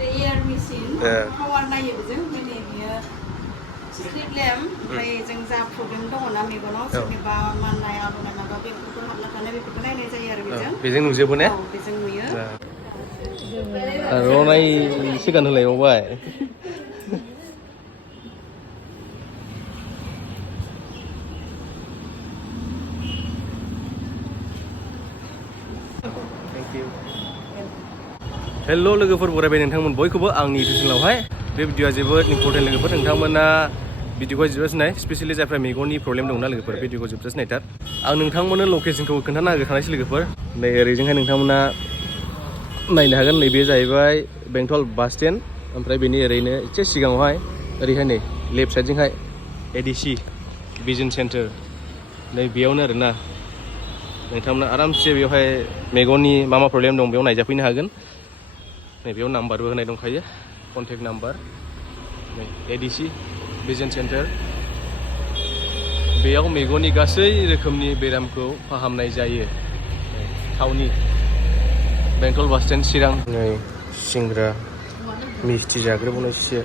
ear machine power nayo जों माने बियो स्ट्रिट लैम्प ओमफ्राय जों जा प्रब्लेम दङना मेगनाव सोरनिबा माननाय आलौनाय माबा बेफोरखौ हाबना थानाय बेफोरखौ नायनाय जायो आरो बेजों नुजोबो ने? औ बेजों नुयो आरो नाय सिगां होलायबावबाय हेलो लोगोफोर बरायबाय नोंथांमोन बयखौबो आंनि इउटिउब चेनेलावहाय बे भिडिअआ जोबोद इम्पर्टेन्ट लोगोफोर नोंथांमोना भिडिअखौ जोबजासे नाय स्पेसियली जायफ्रा मेगननि प्रब्लेम दंना लोगोफोर भिडिअखौ जोबजासे नायथार आं नोंथांमोननो लकेसनखौ खोन्थाना होखानायसै लोगोफोर नै ओरैजोंहाय नोंथांमोना नायनो हागोन नैबे जाहैबाय बेंटल बास स्टेन्ड ओमफ्राय बेनि ओरैनो एसे सिगाङावहाय ओरैहाय नै लेफ्ट साइडजोंहाय ADC भिजन सेन्टार नै बेयावनो आरोना नोंथांमोना आरामसे बेवहाय मेगननि मा प्रब्लेम दं बेयाव नायजाफैनो हागोन नैबेयाव नाम्बारबो होनाय दंखायो कन्टेक्ट नाम्बार नै ADC भिजन सेन्टार बेयाव मेगननि गासै रोखोमनि बेरामखौ फाहामनाय जायो थावनि बेंटल बास स्टेन्ड चिरां नै सिंग्रा मिस्टि जाग्रोबावनायसो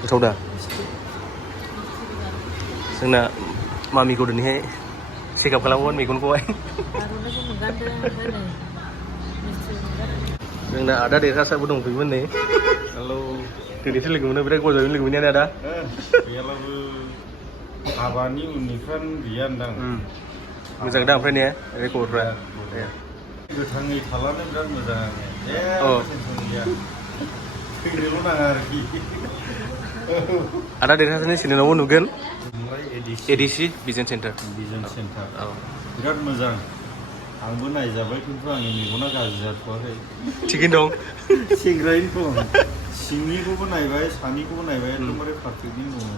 गोथाव दा जोंना मामिखौ दिनैहाय चेकआप खालामगोन मेगनखौहाय जोंना आदा देरहासारबो दंफैयोमोन नै हेलौ दिनैसो लोगो मोनो बिराद गोबाव लोगो मोननायानो आदा गैयाब्लाबो हाबानि उननिफ्राय गैया होनदां मोजां दा ओमफ्राय ने खबरफ्रा गोथाङै थालानो बिराद मोजां टेनसन गैया फैनोल' नाङा आरोखि आदा देरहासारनि चेनेलावबो नुगोन ADC भिजन सेन्टार बिराद मोजां आंबो नायजाबाय खिन्थु आंनि मेगना गाज्रि जाथ'वाखै थिगैनो दं सेंग्रायैनो दं सिंनिखौबो नायबाय सानिखौबो नायबाय एकदमबारे पारफेक्टैनो दङ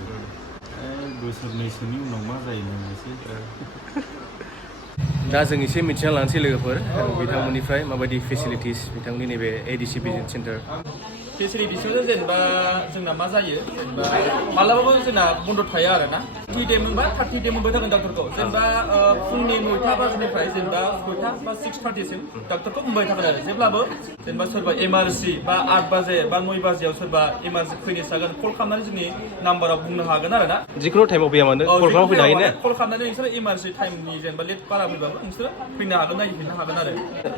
बोसोरनैसोनि उनाव मा जायो नायनोसै दा जों एसे मिथिना लानोसै लोगोफोर बिथांमोननिफ्राय माबायदि फेसिलिटिस बिथांमोननि नैबे ADC भिजन सेन्टार फेसिलिटिसआव जेनेबा जोंना मा जायो जेनेबा मालाबाबो जोंना बन्द थाया आरोना 30 दे मोनबा 30 दे मोनबाय थागोन डाक्टरखौ जेनेबा फुंनि 9टा बाजिनिफ्राय जेनेबा 6टा बा 6:30 सिम डाक्टरखौ मोनबाय थागोन आरो जेब्लाबो जेनेबा सोरबा इमारजेन्सि बा 8 बाजे बा 9 बाजियाव सोरबा इमारजेन्सि फैनो सागोन कल खालामनानै जोंनि नाम्बाराव बुंनो हागोन आरोना जिखुनु टाइमाव फैया मानो कल खालामना फैनो हायो ने कल खालामनानै नोंसोर इमारजेन्सि टाइमनि जेनेबा लेट बारा फैबाबो नोंसोर फैनो हागोन नायफैनो हागोन आरो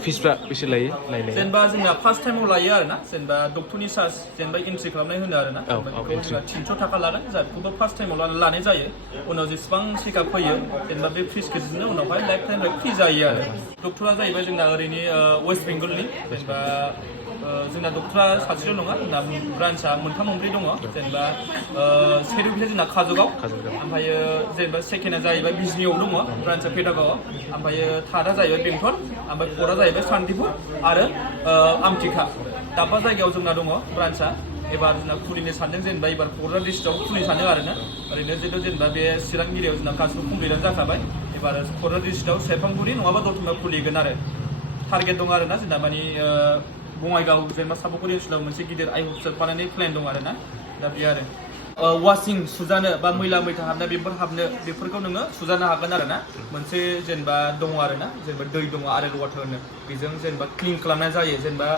फिसफ्रा बेसे लायो नायनाय जेनेबा जोंना फार्स्ट टाइमाव लायो आरोना जेनेबा डक्टरनि चार्ज जेनेबा एन्ट्रि खालामनाय होनो आरोना बेखौ जोंना 300 थाखा लागोन जायखौबो फार्स्ट टाइमाव लानाय जायो उनाव जेसेबां चेकआप फैयो जेनेबा बे फिसखौनो उनावहाय लाइफ टाइम फ्रि जायो आरो डक्टरा जाहैबाय जोंना ओरैनो वेस्ट बेंगलनि जेनेबा जोंना डक्टरा सासेल' नङा जोंना ब्रान्चआ मोनथाम मोनब्रै दङ जेनेबा सेरुबिला जोंना काजलगाव ओमफ्रायो जेनेबा सेकेन्डआ जाहैबाय बिजनियाव दङ ब्रान्चआ पेटागावआव ओमफ्रायो थार्डआ जाहैबाय बेंटल ओमफ्राय फर्थआ जाहैबाय सान्तिपुर आरो आमथिखा दाबा जायगायाव जोंना दङ ब्रान्चआ एबार जोंना खुलिनो सानदों जेनेबा एबार क'क्राझार डिस्ट्रिक्टआव खुलिनो सानदों आरोना ओरैनो जेनेबा बे चिरां एरियायाव जोंना गासिबो कमप्लिटआनो जाखाबाय एबार क'क्राझार डिस्ट्रिक्टआव सेरफांगुरि नङाबा दतमायाव खुलिगोन आरो टारगेट दं आरोना जोंना माने बङाइगाव जेनेबा सापागुरि ओनसोलाव मोनसे गिदिर आइ हस्पिटाल बानायनाय प्लेन दं आरोना दा बे आरो वाशिं सुजानो बा मैला मैथा हाबनो बेफोरखौ नोङो सुजानो हागोन आरोना मोनसे जेनेबा दङ आरोना जेनेबा दै दङ आरेल वाटार होनो बेजों जेनेबा क्लिन खालामनाय जायो जेनेबा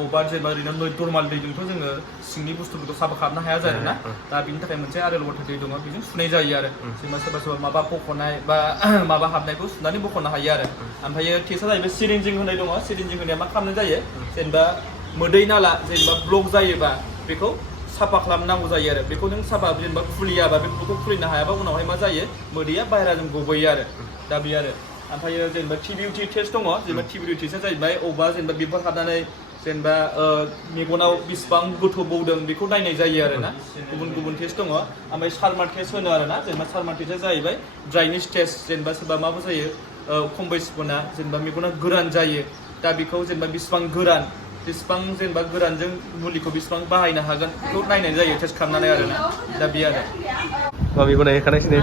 अबेबा जेनेबा ओरैनो नर्माल दैजोंथ' जोङो सिंनि बुस्थुफोरखौ साफा खालामनो हाया जायोना दा बिनि थाखाय मोनसे आरेल वाटार दै दङ बेजों सुनाय जायो आरो जेनेबा सोरबा माबा बख'नाय बा माबा हाबनायखौ सुनानै बख'नो हायो आरो ओमफ्रायो टेस्टआ जाहैबाय सिरिन्जिं होनाय दङ सिरिन्जिं होनाया मा खालामनाय जायो जेनेबा मोदै नाला जेनेबा ब्लक जायोबा बेखौ साफा खालामनांगौ जायो आरो बेखौ नों साफा जेनेबा खुलियाबा बेखौ खुलिनो हायाबा उनावहाय मा जायो मोदैया बाहेराजों गबोयो आरो दा बे आरो ओमफ्रायो जेनेबा टिबिउटि टेस्ट दङ जेनेबा टिबिउटि टेस्टआ जाहैबाय अबेबा जेनेबा बिबार हाबनानै जेनेबा मेगनाव बेसेबां गोथौ बौदों बेखौ नायनाय जायो आरोना गुबुन गुबुन टेस्ट दङ ओमफ्राय सार्मा टेस्ट होनो आरोना जेनेबा सार्मा टेस्टआ जाहैबाय ड्राइनेस टेस्ट जेनेबा सोरबा माबा जायो खम बैसोफोरना जेनेबा मेगना गोरान जायो दा बेखौ जेनेबा बेसेबां गोरान बेसेबां जेनेबा गोरानजों मुलिखौ बेसेबां बाहायनो हागोन बेखौ नायनाय जायो टेस्ट खालामनानै आरोना दा बे आरो मामिखौ नायखानायसै ने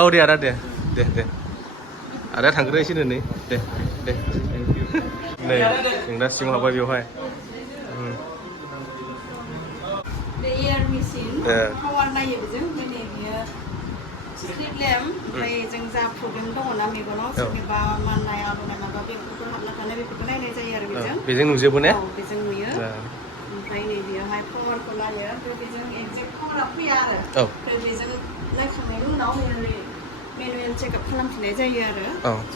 औ दे आदा दे आदा थांग्रोनोसै नै दे नै जों दा सिङाव हाबबाय बेवहाय ear machine power नायो जों माने बियो स्ट्रिट लैम्प ओमफ्राय जों जा प्रब्लेम दङना मेगनाव सोरनिबा माननाय आलौनाय माबा बेफोरखौ बेजों नुजोबो ने? औ बेजों नुयो ओमफ्राय नैबेयावहाय पावारखौ नायो ओमफ्राय बेजों एक्जेक्ट पावारा फैया आरो ओमफ्राय बेजों नायखांनायनि उनाव मेनुवेल चेकआप खालामफिननाय जायो आरो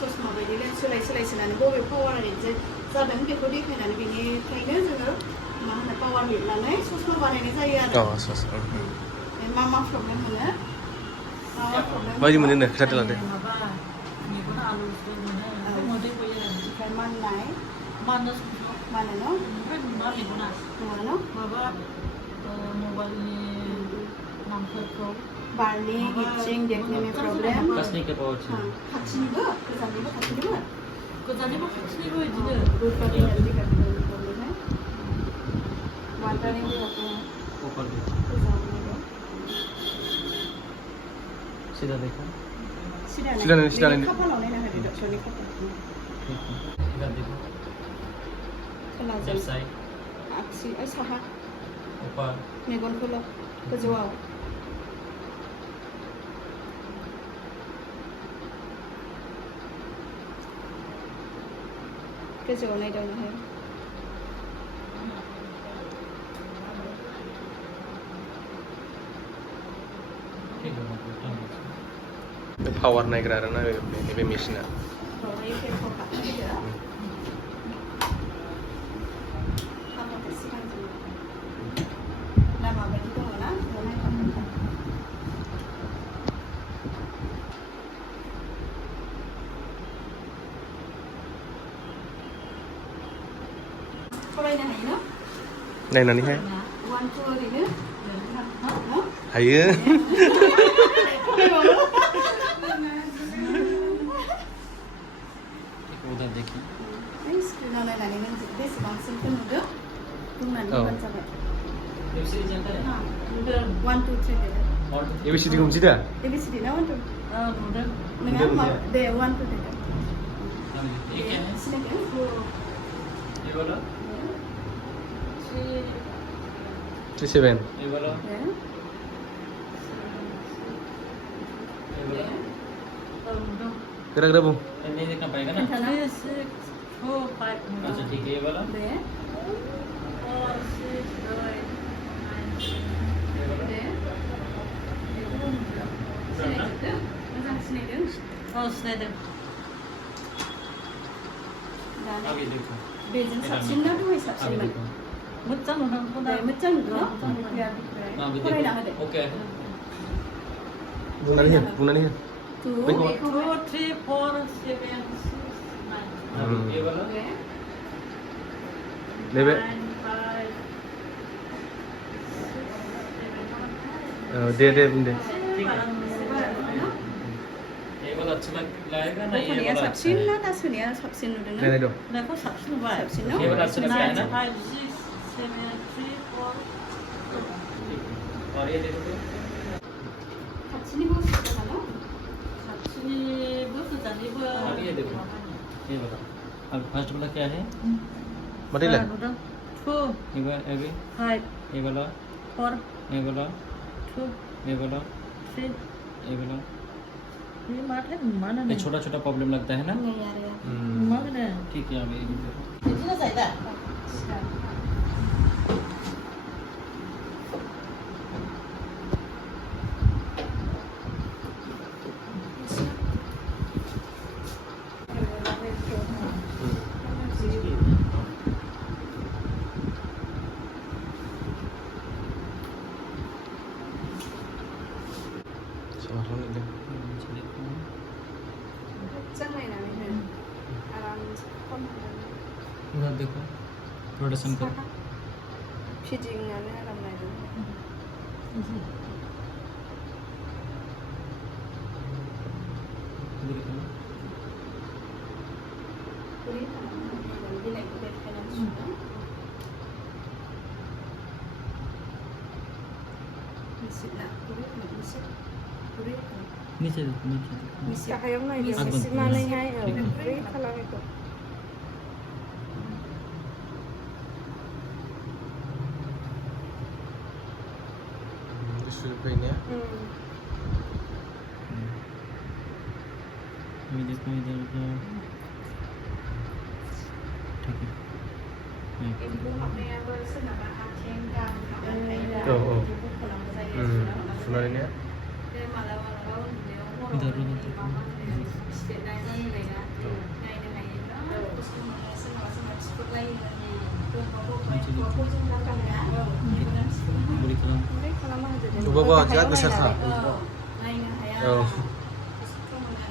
ससमा बायदि सोलाय सोनानै बबे पावारा एक्जेक्ट जादों बेखौ देखायनानै बेनिफ्रायनो जोङो मा होनो पावार लिरनानै ससमा बानायनाय जायो आरो मा प्रब्लेम मोनो माबायदि मोनो नो खोन्थादो लादो माबा मेगन आलुजों मोनो ओमफ्राय मोदै गयो ओमफ्राय माननाय मानो मानो न' ओमफ्राय नुवा मेगना नङा न' माबा मबाइलनि नामफोरखौ बारनि इचिं डेकनि प्रब्लेम गासैनिबो पावार खाथिनिबो गोजाननिबो खाथिनिबो गोजाननिबो खाथिनिबो बिदिनो वाटारनि सीधा देखो सिदा नाय खाफालाव नायना होदो डक्टरनि खाफालाव सीधा देखो खोनाजों लेफ्ट साइड आगसि साहा ऊपर मेगनखौल' गोजौआव गोजौआव नायदावनो पावार नायग्रा आरोना बे मेसिना माबायदि दङ ना फरायनो हायो ना नायनानैहाय 1 2 ओरैनो हायो उधर देखिए स्क्रिनाव नायनानै नों बेसेबांसिमखौ नुदों बुंनानै होबानो जाबाय वेबसाइट जानता है 1 2 3 दे ABCD खौ मिथिदा ABCD ना 1 2 नुदों नोङा दे 1 2 दे ये क्या है सिनायदों ये वाला 37 ये वाला दे ये वाला नुदों गोरा गोरा बुं नहीं देखना पड़ेगा ना खोन्थाना 6 4 5 अच्छा ठीक है ये वाला दे 4 6 8 ये वाला दे सिनायदों मोजां सिनायदों सिनायदों आगे देखो बेजों साबसिन ना दहाय साबसिनमोन मोजां नुदों दे मोजां नुदों फरायना होदो ओके बुंनानै हो 2 Wait, what? बेखौबो 2 3 4 7 6 9 ये वाला दे नैबे 9 5 दे बुं दे ये वाला अच्छा लगेगा ना ये दखानिया वाला साबसिन ना दा सोनाया साबसिन नुदों ना नायनाय दं देखो साबसिन नुबाय साबसिन ये न' वाला अच्छा लगता है ना 5 6 7 3 4 और ये देखो खाथिनिबो उसुबिदा ना साबसिननिबो गोजाननिबो और ये देखो ये वाला अब फर्स्ट वाला क्या है माथैलाय नुदों 2 ये वाला 5 ये वाला 4 ये वाला 2 ये वाला 3 ये वाला ये माथे माने ये छोटा छोटा प्रॉब्लम लगता है ना माने ठीक है अभी बिदिनो जायो दा मोजां नायनानै हो आराम उधर देखो रोटेशन करो फिदिंनानै आराम नायदों खुरै खालामनानै बिलाइखौ देखायनानै सुदों मिसिना खुरै मिसि खुरै नीचे देखो नीचे मिसि गाहायाव नायदों आगोल मिसिनानैहाय ठीक है। खुरै खालामैखौ गुसु फैनाया ये देखो इधर ठीक है एम्फौ हाबनायाबो सोरनाबा आथिं गां हाबनानै थायो औ औ एम्फौ खालामनाय जायो सुनानै ने बे मालाबा उन्दुनायाव हराव माबा सिफेरनाय जायोना नायनो हायो खस्थ' मोनो सोरनाबा सोरनाबा थिफुदलायो बयजों दाखाया ओमफ्राय खालामना होजोबदों अबावबा जा गोसाखा नायनो हाया औ खस्थ' मोनो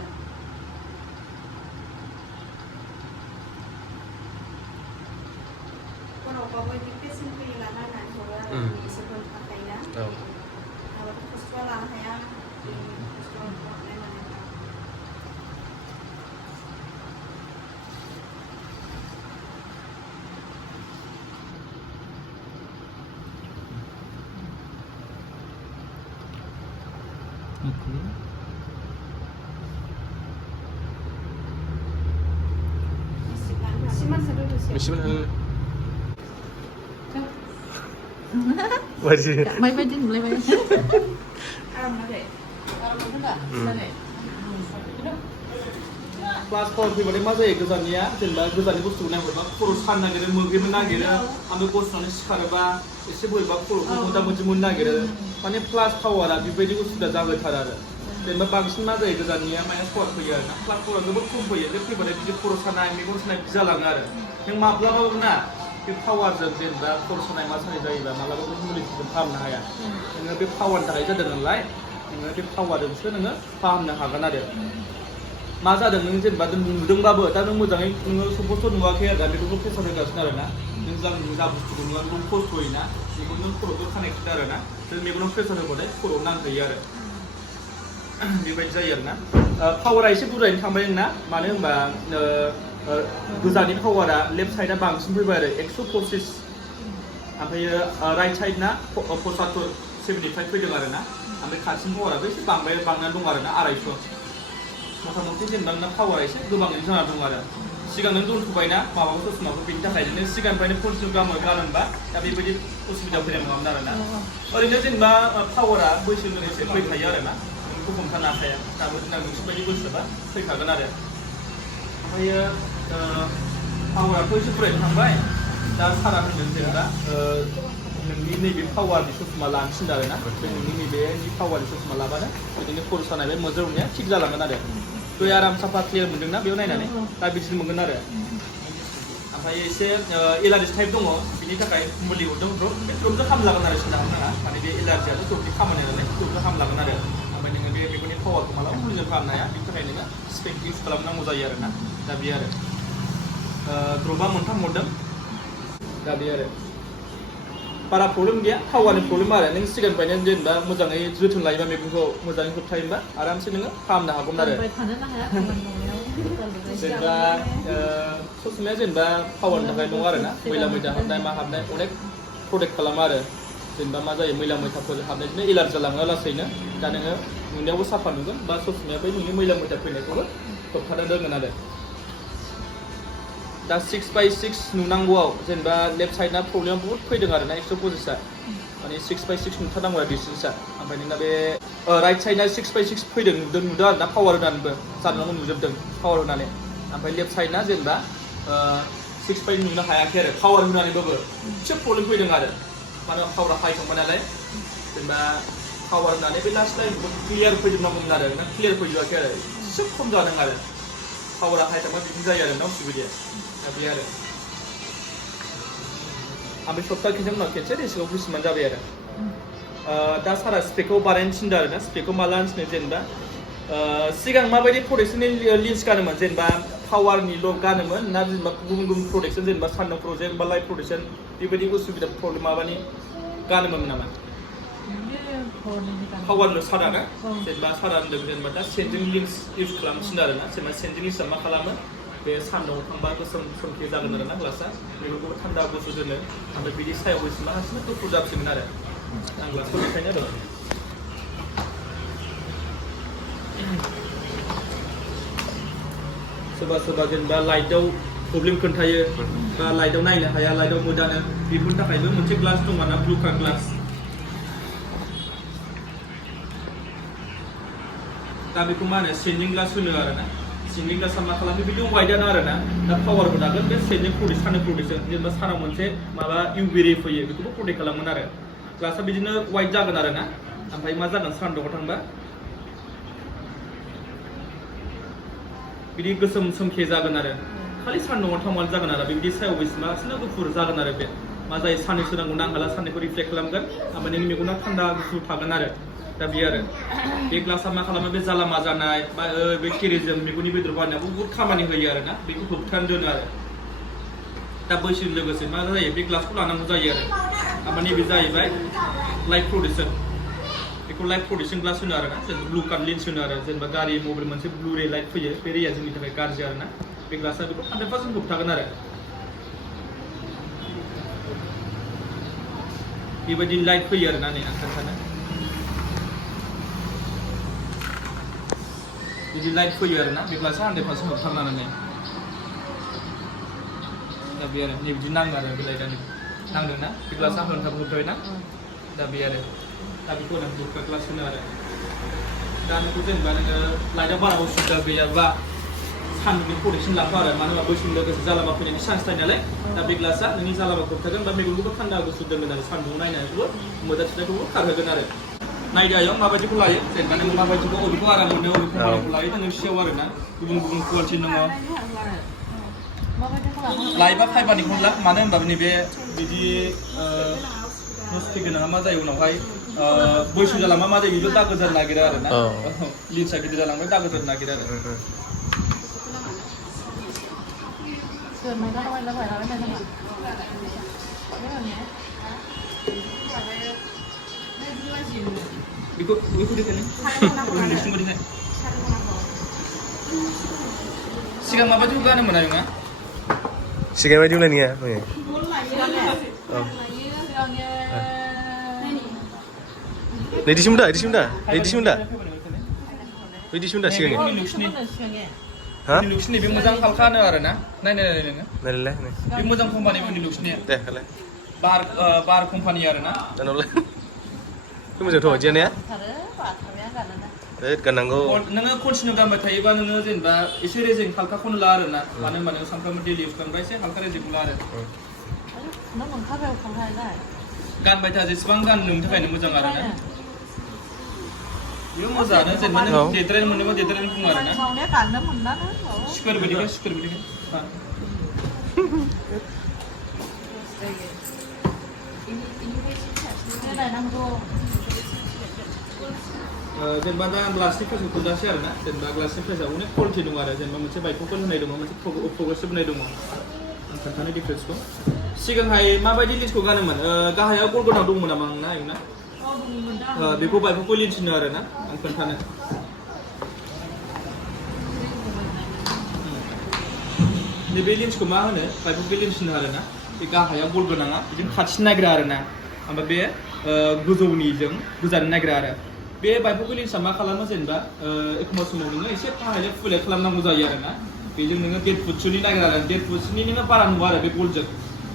हरावबाबो बिदि पेसेन्ट फैयोला नायनानै हरो आरो इसोरबो थाखायोना माबाथ' खस्थ'आ लानो हाया खस्थ' खालामनाय मानायफ्रा Mesti Wajib. Mai mai din mulai mai. Class 4 फैबाथाय मा जायो गोजाननिया जेनेबा गोजाननि बुस्थुखौ नायहरबा खर' सान नागिरो मोग्रिनो नागिरो ओमफ्राय गसनानै सिखारोबा एसे बोरैबा खर'खौ मोदा मोदि मोननो नागिरो माने प्लास पावारा बेबायदि उसुबिदा जाबायथारो आरो जेनेबा बांसिन मा जायो गोजाननिया माइनास पावार फैयो आरोना क्लास 4आ जोबोद खम फैयो बे फैबाथाय बिदि खर' सानाय मेगन सानाय बिदि जालाङो आरो नों माब्लाबाबो ना बे पावारजों जेनेबा खर' सानाय मा सानाय जायोबा माब्लाबाबो मुलिजों फाहामनो हाया नोङो बे पावारनि थाखाय जादों नालाय नोङो बे पावारजोंसो नोङो फाहामनो हागोन आरो मा जादों नों जेनेबा नुदोंबाबो दा नों मोजाङै नोङो समबस्थ' नुवाखै आरो दा बेखौ प्रेसार होगासिनो आरो ना नों जा बुस्थुखौ नुवा बेखौ खस्थ'यै ना मेगनजों खर'जों कानेक्टेड आरो ना जों मेगनाव प्रेसार होबाथाय खर'आव नांहैयो आरो बेबायदि जायो आरो ना पावारा एसे बुरजायैनो थांबाय नोंना मानो होनबा गोजाननि पावारा लेफ्ट साइडआ बांसिन फैबाय आरो 125 ओमफ्रायो राइट साइडना 75 75 फैदों आरो ना ओमफ्राय खाथिनि पावाराबो एसे बांनानै दं आरो ना 250 मथा मथि जेनेबा नोंना पावारा एसे गोबाङैनो जाना दं आरो सिगां नों दोनथ'बायना माबाखौ ससमाखौ बेनि थाखाय नों सिगांनिफ्रायनो कन्टिनिउ गानोबा दा बेबायदि उसुबिदा फैनाय नङामोन आरो ना ओरैनो जेनेबा पावारा बैसो एसे फैबाय थायो आरो ना नोंखौ हमथानो हाखाया दाबो जोंना नोंसोरबायदि बैसोबा फैखागोन आरो ओमफ्रायो पावाराथ' एसे फरायनो थांबाय दा सारा होनदों जेनेबा नोंनि नैबे पावारनि ससमा लानो थिनदों आरो ना नोंनि नैबे पावारनि ससमा लाबानो बिदिनो खर' सानाय बे मोजोर हमनाया थिग जालांगोन आरो दै आराम साफा क्लियार मोनदोंना बेयाव नायनानै दा बिदिनो मोनगोन आरो ओमफ्राय एसे एलार्जि टाइप दङ बिनि थाखाय मुलि हरदों बे द्रपजों हामलागोन आरो सिन्था खालामनाङा माने बे एलार्जियाथ' द्रपनि खामानि नालाय द्रपजों हामलागोन आरो ओमफ्राय नोङो बे मेगननि पावारखौ मालाबा मुलिजों फाहामनो हाया बिनि थाखाय नोङो स्पेक इउज खालामनांगौ जायो आरो ना दा बे आरो द्रपआ मोनथाम हरदों दा बे आरो बारा प्रब्लेम गैया पावारनि प्रब्लेम आरो नों सिगांनिफ्रायनो जेनेबा मोजाङै जोथोन लायोबा मेगनखौ मोजाङै होबथायोबा आरामसे नोङो फाहामनो हागौमोन आरो जेनेबा ससमाया जेनेबा पावारनि थाखाय दङ आरो ना मैला मैथा हाबनाय मा हाबनाय अनेक प्रटेक्ट खालामो आरो जेनेबा मा जायो मैला मैथाफोर हाबनायजोंनो एलार्जि जालाङो लासैनो दा नोङो नुनायावबो साफा नुगोन बा ससमाया बै नोंनि मैला मैथा फैनायखौबो होबथानो रोंगोन आरो दा 6/6 नुनांगौआव जेनेबा लेफ्ट साइडना प्रब्लेमा बहुत फैदों आरो ना 125आ माने 6/6 नुथारनांगौ आरो डिस्टेन्सआ ओमफ्राय नोंना बे राइट साइडना 6/6 फैदों नुदों आरो ना पावार होनानैबो जानांगौ नुजोबदों पावार होनानै ओमफ्राय लेफ्ट साइडना जेनेबा 6/6 नुनो हायाखै आरो पावार होनानैबाबो एसे प्रब्लेम फैदों आरो मानो पावारा हाइखांबाय नालाय जेनेबा पावार होनानै बे लास्ट लाइनखौ क्लियार फैजोबनांगौमोन आरो ना क्लियार फैजोबाखै आरो एसे खम जादों आरो पावारा हाइखांबा बिदिनो जायो आरो ना उसुबिदाया दा बे आरो ओमफ्राय सप्ता खनसे उनाव खेनसे रिसिकआव फैफिनबानो जाबाय आरो दा सारा स्पेकखौ बानायनो थिनदों आरो ना स्पेकखौ माला थिनो जेनेबा सिगां माबायदि प्रटेक्सननि लिन्स गानोमोन जेनेबा पावारनिल' गानोमोन ना जेनेबा गुबुन गुबुन प्रटेक्सन जेनेबा सानदुं प्रटेक्सन बा लाइट प्रटेक्सन बेबायदि उसुबिदा प्रब्लेम माबानि गानोमोन नामा पावारल' सारा ना जेनेबा सारा होनदों जेनेबा दा सेन्टजों लिन्स इउज खालामनो थिनदों आरो ना जेनेबा सेन्टजों लिन्सआ मा खालामो बे सान्दुंआव थांबा गोसोम सोमखे जागोन आरो ना ग्लासआ बेफोरखौबो थान्दा गुसु दोनो ओमफ्राय बिदि सायाव होसिनबा हारसिंनो गुफुर जाफिनगोन आरो आं ग्लासखौ बेखायनो आरो सोरबा सोरबा जेनेबा लाइटआव प्रब्लेम खोन्थायो बा लाइटआव नायनो हाया लाइटआव मोदानो बेफोरनि थाखायबो मोनसे ग्लास दङ ना ब्लु कालार ग्लास दा बेखौ मा होनो सेन्डिं ग्लास होनो आरो ना सिंनि ग्लासा मा खालामो बिदि वाइटआनो आरोना दा पावार होनांगोन बे सेटनि प्रटेक्ट साननि प्रटेक्टजों जेनेबा सानाव मोनसे माबा इउभि रे फैयो बेखौबो प्रटेक्ट खालामगोन आरो ग्लासा बिदिनो वाइट जागोन आरोना ओमफ्राय मा जागोन सान्दुङाव थांबा बिदि गोसोम सोमखे जागोन आरो खालि सान्दुङाव थांबानो जागोन आरो बिदि सायाव बेसेबांसिनो गुफुर जागोन आरो बे मा जायो साननि सोरांखौ नांहाला साननिखौ रिफ्लेक्ट खालामगोन ओमफ्राय नोंनि मेगना थान्दा गुफुर थागोन आरो दा बे आरो बे ग्लासा मा खालामो बे जालामा जानाय बा बे केरिजों मेगननि बेदर बानायावबो बहुत खामानि होयो आरोना बेखौ होबथानो दोनो आरो दा बैसोजों लोगोसे मा जायो बे ग्लासखौ लानांगौ जायो आरो ओमफ्राय नैबे जाहैबाय लाइट प्रटेक्सन बेखौ लाइट प्रटेक्सन ग्लास होनो आरोना जेनेबा ब्लु काट लेन्स होनो आरो जेनेबा गारि मबाइल मोनसे ब्लु रे लाइट फैयो बे रेया जोंनि थाखाय गाज्रि आरोना बे ग्लासा बेखौ 100% होबथागोन आरो बेबायदि लाइट फैयो आरोना नै आं खोन्थानो बिदि लाइट फैयो आरोना बे ग्लासा 100% होबथानानै दा बे आरो नै बिदि नाङो आरो बे लाइटआ नांदोंना बे ग्लासा होबथाबाय ना दा बे आरो दा बेखौ आं बुरखा ग्लास होनो आरो दा नोंखौ जेनेबा नोङो लाइटआ बारा उसुबिदा गैयाबा सानदुंनि प्रटेक्सन लाफा आरो मानो होनबा बैसोजों लोगोसे जालामा फैनायनि चान्स थायो नालाय दा बे ग्लासा नोंनि जालामाखौ होबथागोन बा मेगनखौबो थान्दा गुसु दोनगोन आरो सानदुं नायनायखौबो मोदा थिनायखौबो खारहोगोन आरो नायदो आयं माबायदिखौ लायो जेनेबा नों माबायदिखौ अबेखौ आराम मोनो अबे कम्पानिखौ लायो दा नों सियाव आरोना गुबुन गुबुन कुवालिटि दङ लायोबा फाइबारनिखौनो ला मानो होनबा नैबे बिदि नस्टिक गोनाङा मा जायो उनावहाय बैसो जालांबा मा जायो बेबो दागो जानो नागिरो आरोना लिन्सआ गिदिर जालांबाय दागो जानो नागिरो आरो बेखौ देखायनो सिगां माबायदिखौ गानोमोन आरोना सिगां बायदि उलाय नङा बिदिसिम दा सिगांनि हा लुक्सनि बे मोजां खालखानो आरोना नायनो नोङो नायलाय बे मोजां कम्पानि लुक्सनि दे खालाय बार कम्पानि आरोना दानावलाय बे मोजांथ' जेनेया गाननांगौ नोङो कन्टिनिउ गानबाय थायोबा नोङो जेनेबा एसे रेजें हालखाखौनो ला आरोना मानो होनबा नोङो सानफ्रामबो डेलि इउज खालामबा एसे हालखा रेजेंखौ ला आरो गानबाय था जेसेबां गान नोंनि थाखायनो मोजां आरोना बेयो मोजाङानो जेनेबा नों देद्रायनो मोनोबा देद्रायनो बुङो आरोना स्कुवेर बायदिखाय जेनेबा दा ग्लासनि प्राइसखौ खोन्थासै आरोना जेनेबा ग्लासनि प्राइसआ अनेक कुवालिटि दङ आरो जेनेबा मोनसे बाइकफोर होनाय दङ मोनसे प्रग्रेसिभ होनाय दङ आं खोन्थानो डिफारेन्सखौ सिगांहाय माबायदि लेन्सखौ गानोमोन गाहायाव गल गोनां दंमोन नामा आंना आयंना बेखौ बाइकफोरखौ लेन्स होनो आरोना आं खोन्थानो नैबे लेन्सखौ मा होनो बाइकफोरखौ लेन्स होनो आरोना बे गाहायाव गल गोनाङा बिदिनो खाथिनो नागिरा आरोना ओमफ्राय बे गोजौनिजों गोजानो नागिरा आरो बे बाइकफोरखौ लेन्सआ मा खालामो जेनेबा एखमबा समाव नोङो एसे फाहायले फुले खालामनांगौ जायो आरोना बेजों नोङो 1.5 फुटसोनि नागिरा आरो 1.5 फुटसोनि नोङो बारा नुवा आरो बे गलजों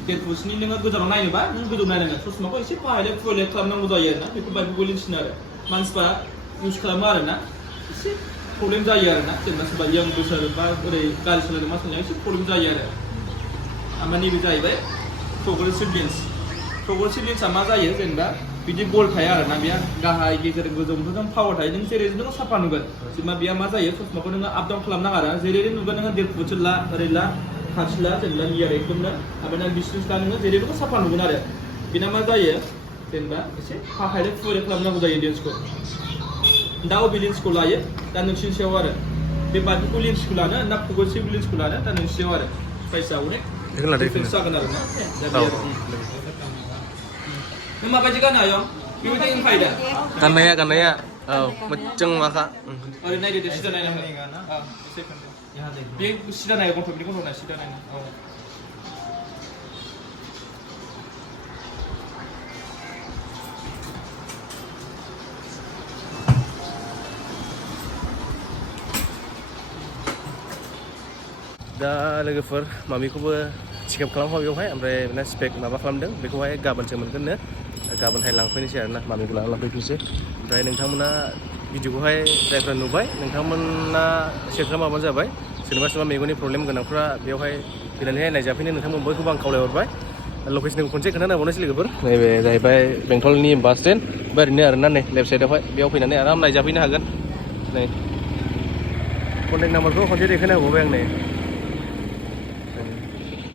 1.5 फुटसोनि नोङो गोजानाव नायनोबा नों गोजौ नायनांगोन ससमाखौ एसे फाहायले फुले खालामनांगौ जायो आरोना बेखौ बाइकफोरखौ लेन्स होनो आरो मानसिफ्रा इउज खालामो आरोना एसे प्रब्लेम जायो आरोना जेनेबा सोरबा यां बोसोर बा ओरै गारि सालायनो मा सालायनायाव एसे प्रब्लेम जायो आरो ओमफ्राय नैबे जाहैबाय प्रग्रेसिभ लेन्सआ मा जायो जेनेबा बिदि गल थाया आरोना बेहा गाहाय गेजेर गोजौ मोनथाम पावार थायो नों जेरै नोङो साफा नुगोन जेनेबा बेहा मा जायो ससमाखौ नोङो आप डाउन खालामनाङा आरो जेरै नुगोन नोङो 1.5 फुटसो ला ओरै ला खाथि ला जेनेबा नियार एकदमनो ओमफ्राय नों डिसटेन्स ला नोङो जेरै नोङो साफा नुगोन आरो बेना मा जायो जेनेबा एसे फाहायले फुले खालामनांगौ जायो लेन्सखौ दा अबे लेन्सखौ लायो दा नोंसिनि सायाव आरो बे बाइकफोरखौ लेन्सखौ लानो ना प्रग्रेसिभ लेन्सखौ लानो दा नोंसिनि सायाव आरो प्राइसआ अनेक डिफारेन्स जागोन आरोना दा बे नों माबायदि गानो आयं बेबायदि फायदा गाननाया औ मोजां माखा ओरै नायदो दे सिदा नायना हो बे सिदा नाय गथ'नि गथ'ना सिदा नायना औ दा लोगोफोर मामिखौबो चेकआप खालामखाबाय बेवहाय ओमफ्राय ना स्पेक माबा खालामदों बेखौहाय गाबोनसो मोनगोननो गाबोनहाय लांफैनोसै आरोना मामिखौ लांफैफिनसै ओमफ्राय नोंथांमोना भिडिअखौहाय जायफ्रा नुबाय नोंथांमोना शेयार खालामबानो जाबाय सोरबा मेगननि प्रब्लेम गोनांफ्रा बेवहाय फैनानैहाय नायजाफैनो नोंथांमोन बयखौबो आं खावलायहरबाय लकेसनखौ खनसे खोन्थाना होबावनोसै लोगोफोर नैबे जाहैबाय बेंटलनि बास स्टेन्ड ओमफ्राय ओरैनो आरोना नै लेफ्ट साइडआवहाय बेयाव फैनानै आराम नायजाफैनो हागोन नै कन्टेक्ट नाम्बारखौ खनसे देखायना होबावबाय आं नै